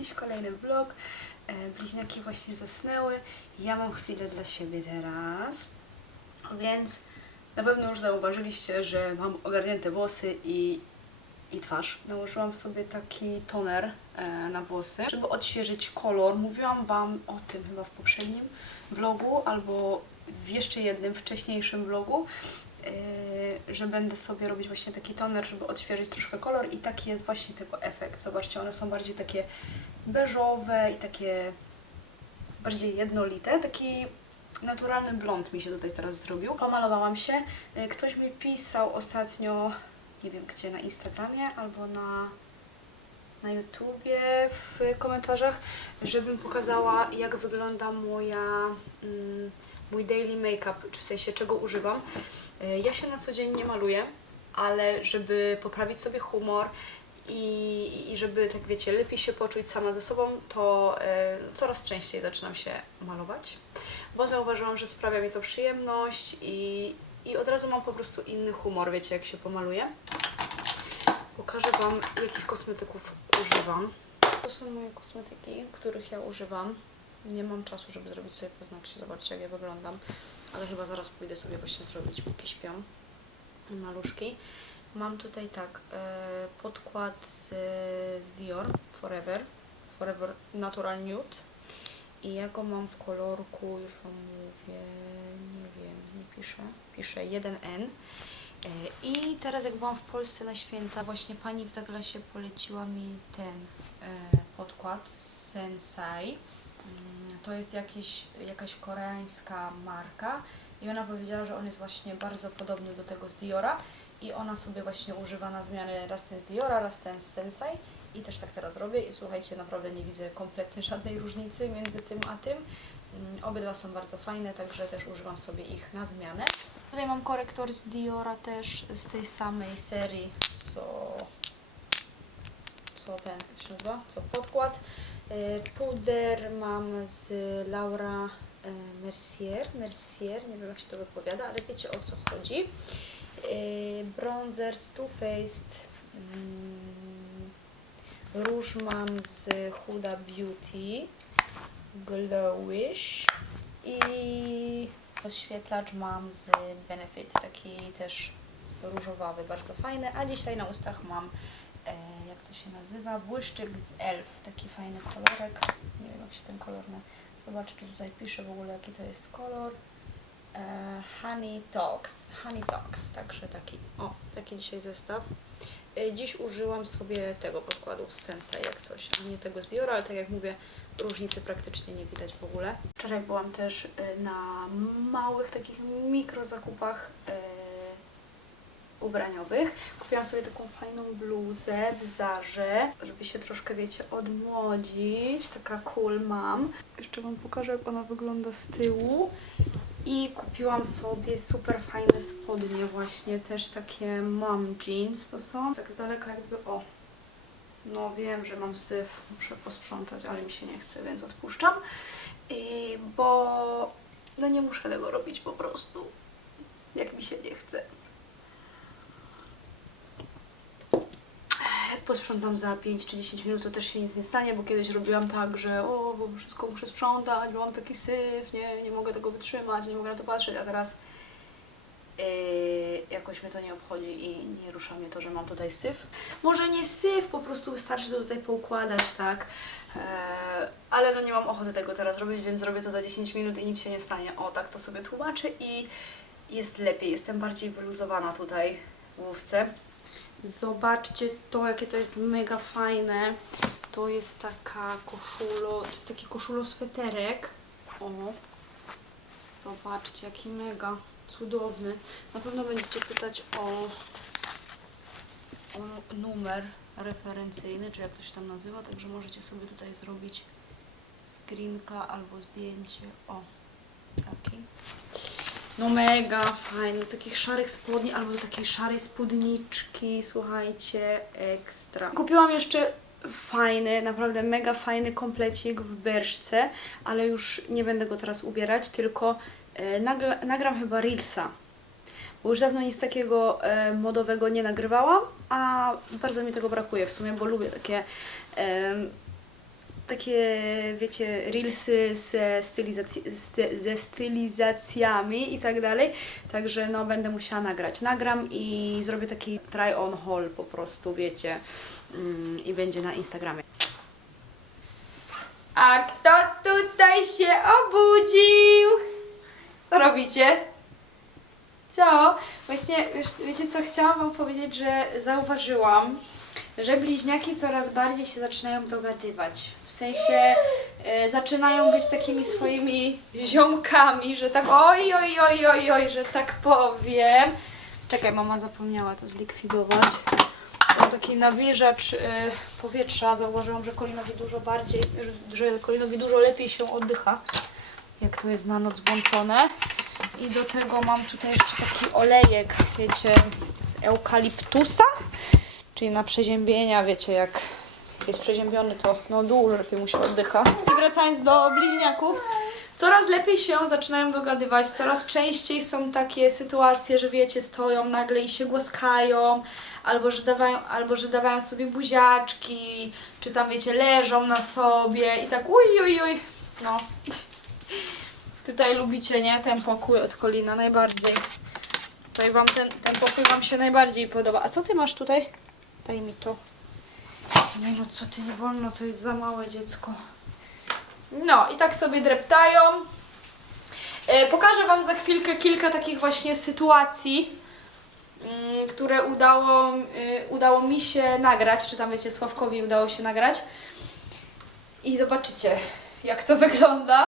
Dziś kolejny vlog. E, Bliźniaki właśnie zasnęły. Ja mam chwilę dla siebie teraz. Więc na pewno już zauważyliście, że mam ogarnięte włosy i, i twarz. Nałożyłam sobie taki toner e, na włosy, żeby odświeżyć kolor. Mówiłam Wam o tym chyba w poprzednim vlogu albo w jeszcze jednym wcześniejszym vlogu, że będę sobie robić właśnie taki toner, żeby odświeżyć troszkę kolor i taki jest właśnie tego efekt. Zobaczcie, one są bardziej takie beżowe i takie bardziej jednolite. Taki naturalny blond mi się tutaj teraz zrobił. Pomalowałam się. Y, Ktoś mi pisał ostatnio, nie wiem gdzie, na Instagramie albo na, na YouTubie w komentarzach, żebym pokazała jak wygląda moja, mm, mój daily make-up, czy w sensie czego używam. Y, Ja się na co dzień nie maluję, ale żeby poprawić sobie humor i, i żeby, tak wiecie, lepiej się poczuć sama ze sobą, to e, coraz częściej zaczynam się malować, bo zauważyłam, że sprawia mi to przyjemność i, i od razu mam po prostu inny humor, wiecie, jak się pomaluję. Pokażę Wam, jakich kosmetyków używam. To są moje kosmetyki, których ja używam. Nie mam czasu, żeby zrobić sobie paznokcie, zobaczcie jak ja wyglądam, ale chyba zaraz pójdę sobie właśnie zrobić, póki śpią maluszki. Mam tutaj tak, e, podkład z, z Dior Forever, Forever Natural Nude i ja go mam w kolorku, już Wam mówię, nie wiem, nie piszę, piszę 1N. E, I teraz jak byłam w Polsce na święta, właśnie pani w Douglasie poleciła mi ten e, podkład Sensai. Mm, To jest jakiś, jakaś koreańska marka i ona powiedziała, że on jest właśnie bardzo podobny do tego z Diora i ona sobie właśnie używa na zmianę raz ten z Diora, raz ten z Sensei i też tak teraz robię i słuchajcie, naprawdę nie widzę kompletnie żadnej różnicy między tym a tym. Mm, Obydwa są bardzo fajne, także też używam sobie ich na zmianę. Tutaj mam korektor z Diora też z tej samej serii, co co ten, to się nazywa, co podkład. Y, Puder mam z Laura y, Mercier, Mercier, nie wiem jak się to wypowiada, ale wiecie o co chodzi. Y, Bronzer z Too Faced, mm, róż mam z Huda Beauty, Glowish. I rozświetlacz mam z Benefit, taki też różowawy, bardzo fajny, a dzisiaj na ustach mam jak to się nazywa, błyszczyk z Elf, taki fajny kolorek, nie wiem jak się ten kolor na... Zobaczę, czy tutaj pisze w ogóle jaki to jest kolor. E, Honey Talks, Honey Talks, także taki, o, taki dzisiaj zestaw. E, Dziś użyłam sobie tego podkładu z Sensei jak coś, a nie tego z Diora, ale tak jak mówię, różnicy praktycznie nie widać w ogóle. Wczoraj byłam też e, na małych takich mikro zakupach e, ubraniowych. Kupiłam sobie taką fajną bluzę w Zarze, żeby się troszkę, wiecie, odmłodzić. Taka cool mam. Jeszcze Wam pokażę, jak ona wygląda z tyłu. I kupiłam sobie super fajne spodnie właśnie, też takie mom jeans to są. Tak z daleka jakby, o, no wiem, że mam syf, muszę posprzątać, ale mi się nie chce, więc odpuszczam. I, bo no nie muszę tego robić po prostu, jak mi się nie chce. Posprzątam za 5 czy 10 minut, to też się nic nie stanie, bo kiedyś robiłam tak, że o, bo wszystko muszę sprzątać, bo mam taki syf, nie, nie mogę tego wytrzymać, nie mogę na to patrzeć, a teraz yy, jakoś mnie to nie obchodzi i nie rusza mnie to, że mam tutaj syf. Może nie syf, po prostu wystarczy to tutaj poukładać, tak, yy, ale no nie mam ochoty tego teraz robić, więc zrobię to za 10 minut i nic się nie stanie. O, tak to sobie tłumaczę i jest lepiej, jestem bardziej wyluzowana tutaj w główce. Zobaczcie to, jakie to jest mega fajne. To jest taka koszulo, to jest taki koszulo-sweterek. O, zobaczcie, jaki mega cudowny. Na pewno będziecie pytać o, o numer referencyjny, czy jak to się tam nazywa, także możecie sobie tutaj zrobić screenka albo zdjęcie. O, taki. No mega fajny, do takich szarych spodni albo do takiej szarej spódniczki, słuchajcie, ekstra. Kupiłam jeszcze fajny, naprawdę mega fajny komplecik w berszce, ale już nie będę go teraz ubierać, tylko e, nagra, nagram chyba Reelsa. Bo już dawno nic takiego e, modowego nie nagrywałam, a bardzo mi tego brakuje w sumie, bo lubię takie em, takie, wiecie, reelsy ze, stylizacji, z- ze stylizacjami i tak dalej. Także no będę musiała nagrać. Nagram i zrobię taki try on haul po prostu, wiecie. Mm, I będzie na Instagramie. A kto tutaj się obudził? Co robicie? Co? Właśnie, wiecie co, chciałam Wam powiedzieć, że zauważyłam, że bliźniaki coraz bardziej się zaczynają dogadywać. W sensie e, zaczynają być takimi swoimi ziomkami, że tak oj, oj, oj, oj, oj, że tak powiem. Czekaj, mama zapomniała to zlikwidować. Mam taki nawilżacz e, powietrza. Zauważyłam, że Kolinowi dużo bardziej, że- że Kolinowi dużo lepiej się oddycha, jak to jest na noc włączone. I do tego mam tutaj jeszcze taki olejek, wiecie, z eukaliptusa, czyli na przeziębienia, wiecie, jak jest przeziębiony, to no dużo lepiej mu się oddycha. I wracając do bliźniaków, coraz lepiej się zaczynają dogadywać, coraz częściej są takie sytuacje, że wiecie, stoją nagle i się głaskają, albo że dawają, albo że dawają sobie buziaczki, czy tam wiecie, leżą na sobie i tak uj, uj, uj, no. Tutaj lubicie, nie? Ten pokój od Kolina najbardziej. Tutaj wam ten, ten pokój wam się najbardziej podoba. A co ty masz tutaj? Daj mi to. Nie no, co ty, nie wolno, to jest za małe dziecko. No i tak sobie dreptają. E, pokażę wam za chwilkę kilka takich właśnie sytuacji, mm, które udało, y, udało mi się nagrać, czy tam wiecie, Sławkowi udało się nagrać. I zobaczycie, jak to wygląda.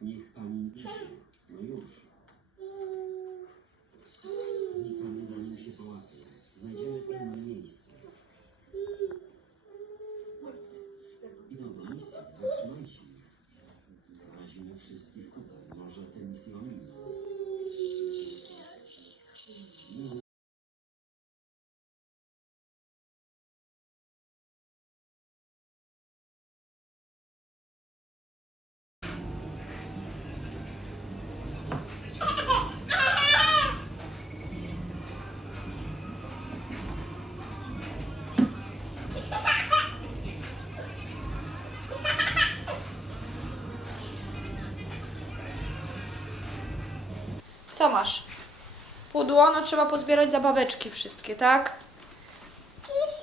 Niech pani idzie. No już. Zatrzymajcie ich. Razimy wszystkich Co masz? Pudło, no trzeba pozbierać zabaweczki wszystkie, tak?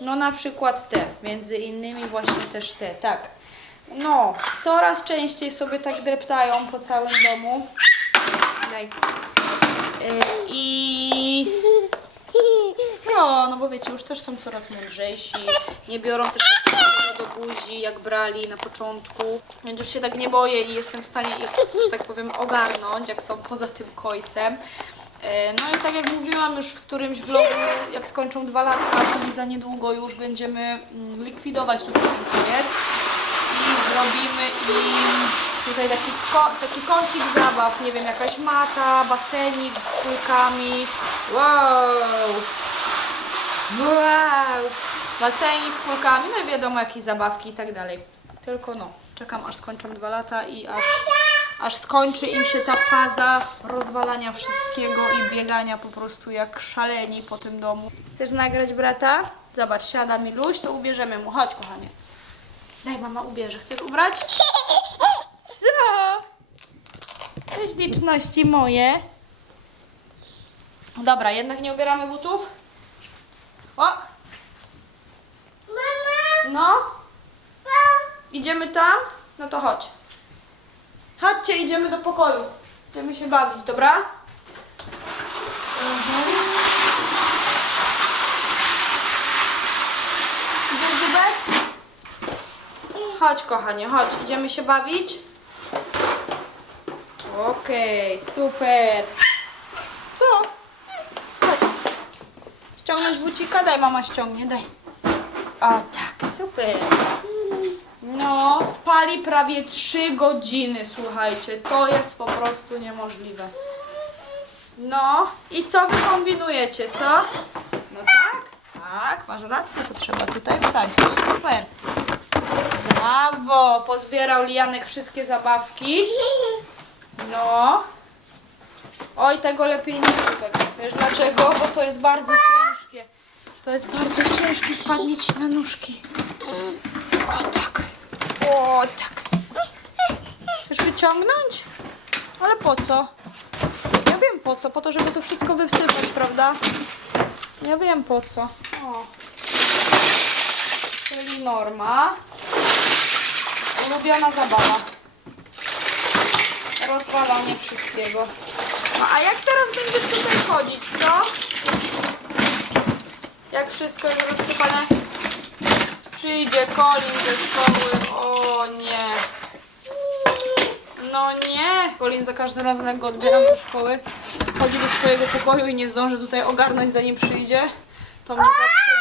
No na przykład te, między innymi właśnie też te, tak. No, coraz częściej sobie tak dreptają po całym domu. Daj. Y, I co, no bo wiecie, już też są coraz mądrzejsi, nie biorą też tak dużo do buzi, jak brali na początku, więc już się tak nie boję i jestem w stanie ich, że tak powiem, ogarnąć, jak są poza tym kojcem. E, No i tak jak mówiłam już w którymś vlogu, jak skończą dwa latka, czyli za niedługo już będziemy mm, likwidować tutaj ten koniec i zrobimy im tutaj taki, ko- taki kącik zabaw, nie wiem, jakaś mata, basenik z kulkami. Wow! Wow! Basenik z kulkami, no i wiadomo jakieś zabawki i tak dalej. Tylko no, czekam aż skończą dwa lata i aż, aż skończy im się ta faza rozwalania wszystkiego i biegania po prostu jak szaleni po tym domu. Chcesz nagrać brata? Zobacz, siada Miluś, to ubierzemy mu. Chodź kochanie. Daj mama ubierze. Chcesz ubrać? Co? Te śliczności moje. Dobra, jednak nie ubieramy butów? O! No? Idziemy tam? No to chodź. Chodźcie, idziemy do pokoju. Chcemy się bawić, dobra? Mhm. Idziesz, Zubek? Chodź, kochanie, chodź. Idziemy się bawić? Okej, super. Co? Chodź. Ściągnąć bucika? Daj, mama ściągnie, daj. O tak, super. No, spali prawie 3 godziny, słuchajcie. To jest po prostu niemożliwe. No, i co wy kombinujecie, co? No tak, tak, masz rację, to trzeba tutaj wsadzić. Super. Brawo, pozbierał Lianek wszystkie zabawki. No. Oj, tego lepiej nie rób. Wiesz dlaczego? Bo to jest bardzo ciężkie. To jest bardzo ciężki, spadnie ci na nóżki. O tak. O tak. Chcesz wyciągnąć? Ale po co? Ja wiem po co. Po to, żeby to wszystko wysypać, prawda? Ja wiem po co. O. Czyli norma. Ulubiona zabawa. Rozwalanie wszystkiego. No a jak teraz będziesz tutaj chodzić, co? Jak wszystko jest rozsypane? Przyjdzie Colin ze szkoły. O nie. No nie. Colin za każdym razem jak go odbieram do szkoły, chodzi do swojego pokoju i nie zdąży tutaj ogarnąć zanim przyjdzie. To mnie zawsze...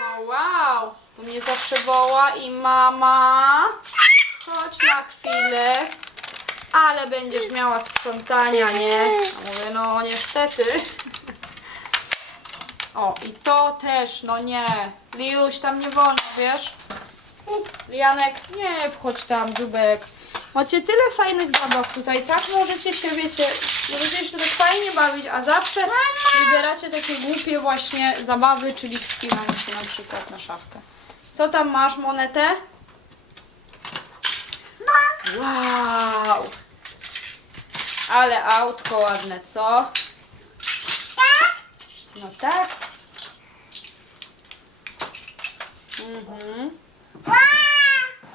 No wow. To mnie zawsze woła i mama. Chodź na chwilę. Ale będziesz miała sprzątania, nie? A mówię, no niestety. O, i to też, no nie. Liuś, tam nie wolno, wiesz? Lianek, nie wchodź tam, dziubek. Macie tyle fajnych zabaw tutaj, tak możecie się, wiecie, możecie się tutaj fajnie bawić, a zawsze wybieracie takie głupie właśnie zabawy, czyli wspinanie się na przykład na szafkę. Co tam masz, monetę? Wow! Ale autko ładne, co? No tak. Mhm.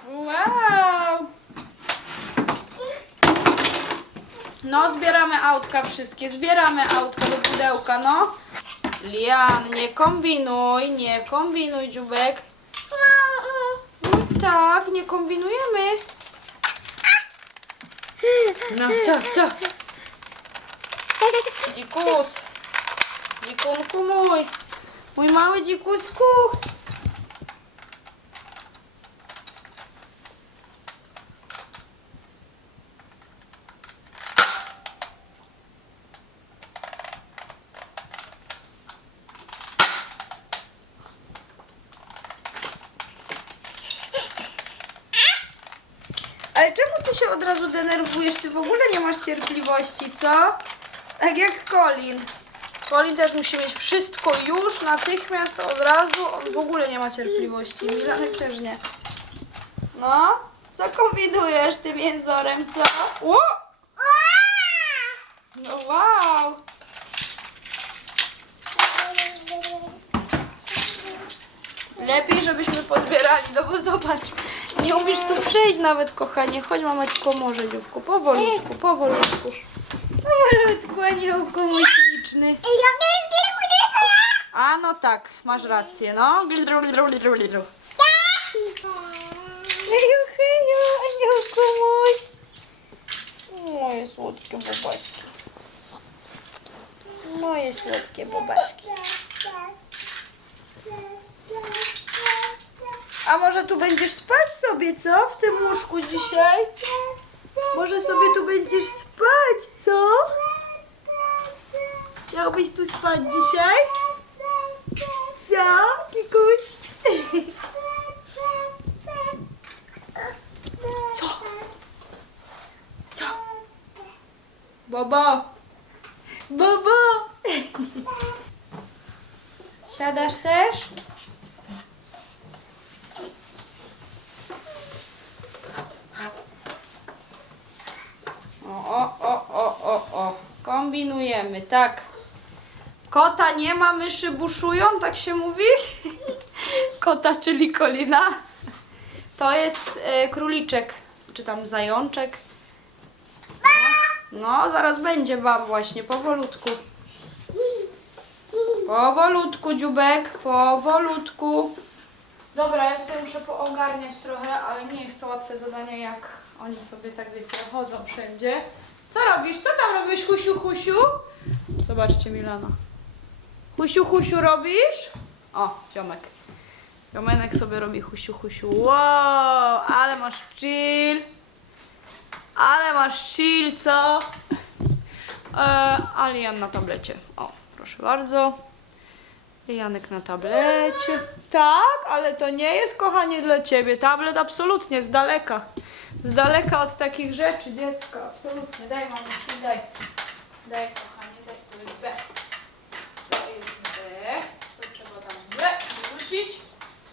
Wow! No, zbieramy autka wszystkie, zbieramy autka do pudełka, no. Lian, nie kombinuj, nie kombinuj, dziubek. No tak, nie kombinujemy. No, co, co? Dzikus. Dzikunku mój. Mój mały dzikusku. Ale czemu ty się od razu denerwujesz? Ty w ogóle nie masz cierpliwości, co? Tak jak Colin. Colin też musi mieć wszystko już, natychmiast, od razu. On w ogóle nie ma cierpliwości. Milanek też nie. No, co kombinujesz tym jęzorem, co? O! No wow! Lepiej, żebyśmy pozbierali, no bo zobacz, nie umiesz tu przejść nawet, kochanie. Chodź, mama ci pomoże, dzióbku. Powolutku, powolutku. Powolutku, aniołku mój śliczny. A no tak, masz rację, no. Glidru, glidru, glidru, glidru. Heju, heju, aniołku mój. Moje słodkie bobaski. Moje słodkie bobaski. A może tu będziesz spać sobie, co? W tym łóżku dzisiaj? Może sobie tu będziesz spać, co? Chciałbyś tu spać dzisiaj? Co, Kikuś? Co? Co? Bobo! Bobo! Siadasz też? O, o, o, o, o, o. Kombinujemy, tak. Kota nie ma, myszy buszują, tak się mówi? Kota, czyli kolina. To jest e, króliczek, czy tam zajączek. No, zaraz będzie bab właśnie, powolutku. Powolutku, dziubek, powolutku. Dobra, ja tutaj muszę poogarniać trochę, ale nie jest to łatwe zadanie, jak oni sobie tak wiecie, chodzą wszędzie. Co robisz? Co tam robisz, husiu, husiu? Zobaczcie Milana. Husiu, husiu robisz? O, ziomek. Ziomenek sobie robi husiu, husiu. Wow, ale masz chill. Ale masz chill, co? E, a na tablecie. O, proszę bardzo. Janek na tablecie. Tak, ale to nie jest kochanie dla ciebie. Tablet absolutnie, z daleka. Z daleka od takich rzeczy, dziecko. Absolutnie. Daj mamusi, daj. Daj kochanie, daj. To jest B.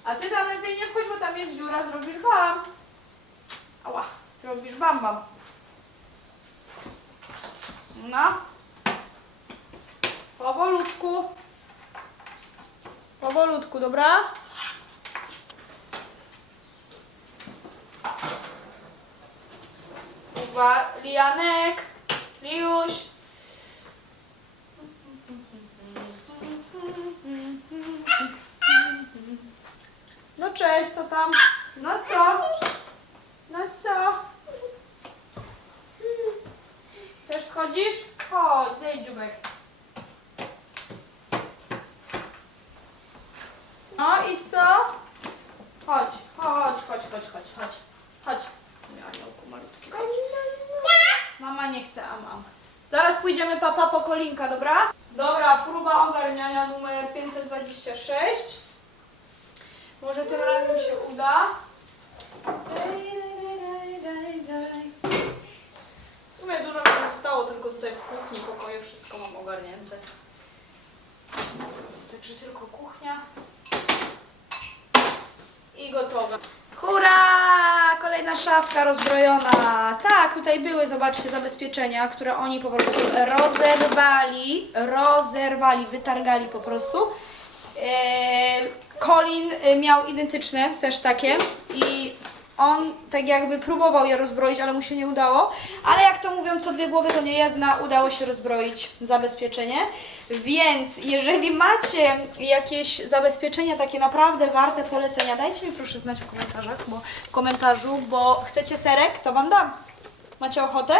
A ty tam lepiej nie wchodź, bo tam jest dziura, zrobisz bam. Ała, zrobisz bam bam. No. Powolutku. Powolutku, dobra? Uwa, Lianek, Liuś. No cześć, co tam? No co? No co? Też schodzisz? Chodź, zejdź dziubek. No i co? Chodź, chodź, chodź, chodź, chodź, chodź. Chodź. Aniołku malutki. chodź. Mama nie chce, a mam. Zaraz pójdziemy papa po kolinka, dobra? Dobra, próba ogarniania numer 526. Może tym razem się uda. W sumie dużo mi nie zostało, tylko tutaj w kuchni, pokoju wszystko mam ogarnięte. Także tylko kuchnia. I gotowe. Hurra! Kolejna szafka rozbrojona. Tak, tutaj były, zobaczcie, zabezpieczenia, które oni po prostu rozerwali, rozerwali, wytargali po prostu. Colin y, miał identyczne, też takie i on tak jakby próbował je rozbroić, ale mu się nie udało. Ale jak to mówią, co dwie głowy to nie jedna, udało się rozbroić zabezpieczenie. Więc jeżeli macie jakieś zabezpieczenia takie naprawdę warte polecenia, dajcie mi proszę znać w komentarzach, bo w komentarzu, bo chcecie serek, to wam dam. Macie ochotę?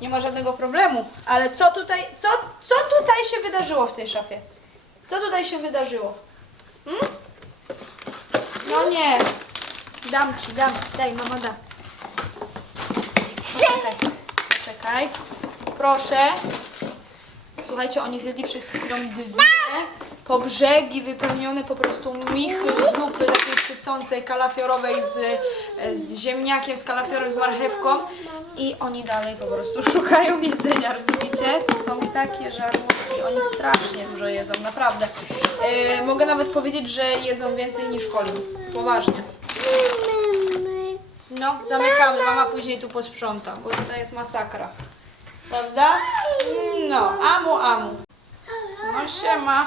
Nie ma żadnego problemu. Ale co tutaj, co, co tutaj się wydarzyło w tej szafie? Co tutaj się wydarzyło? Hmm? No nie. Dam ci, dam. Daj, mama da. Poczekaj. Poczekaj. Proszę. Słuchajcie, oni zjedli przed chwilą dwie po brzegi wypełnione po prostu michy zupy takiej sycącej, kalafiorowej z, z ziemniakiem, z kalafiorem, z marchewką i oni dalej po prostu szukają jedzenia, rozumiecie? To są takie żarówki, oni strasznie dużo jedzą, naprawdę. E, mogę nawet powiedzieć, że jedzą więcej niż Colin, poważnie. No, zamykamy, mama później tu posprząta, bo tutaj jest masakra. Prawda? No, amu, amu. No siema.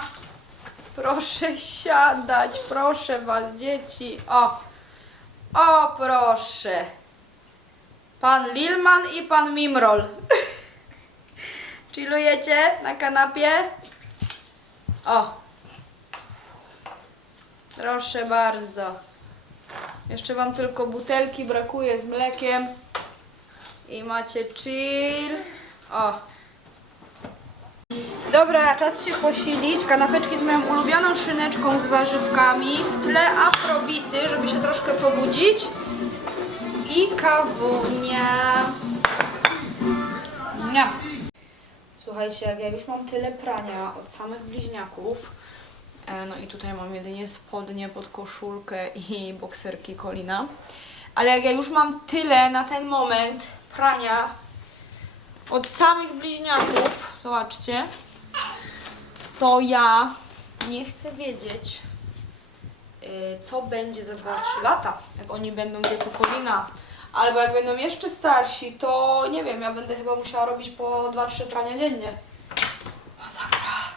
Proszę siadać, proszę was, dzieci. O, o proszę. Pan Lilman i pan Mimrol. Chillujecie na kanapie? O. Proszę bardzo. Jeszcze wam tylko butelki brakuje z mlekiem. I macie chill. O. Dobra, czas się posilić. Kanapeczki z moją ulubioną szyneczką z warzywkami. W tle afrobity, żeby się troszkę pobudzić. I kawunia. Nie. Słuchajcie, jak ja już mam tyle prania od samych bliźniaków, e, no i tutaj mam jedynie spodnie pod koszulkę i bokserki Kolina, ale jak ja już mam tyle na ten moment prania od samych bliźniaków, zobaczcie, to ja nie chcę wiedzieć, y, co będzie za 2-3 lata, jak oni będą wieku Kolina. Albo jak będą jeszcze starsi, to nie wiem, ja będę chyba musiała robić po 2-3 prania dziennie. Masakra.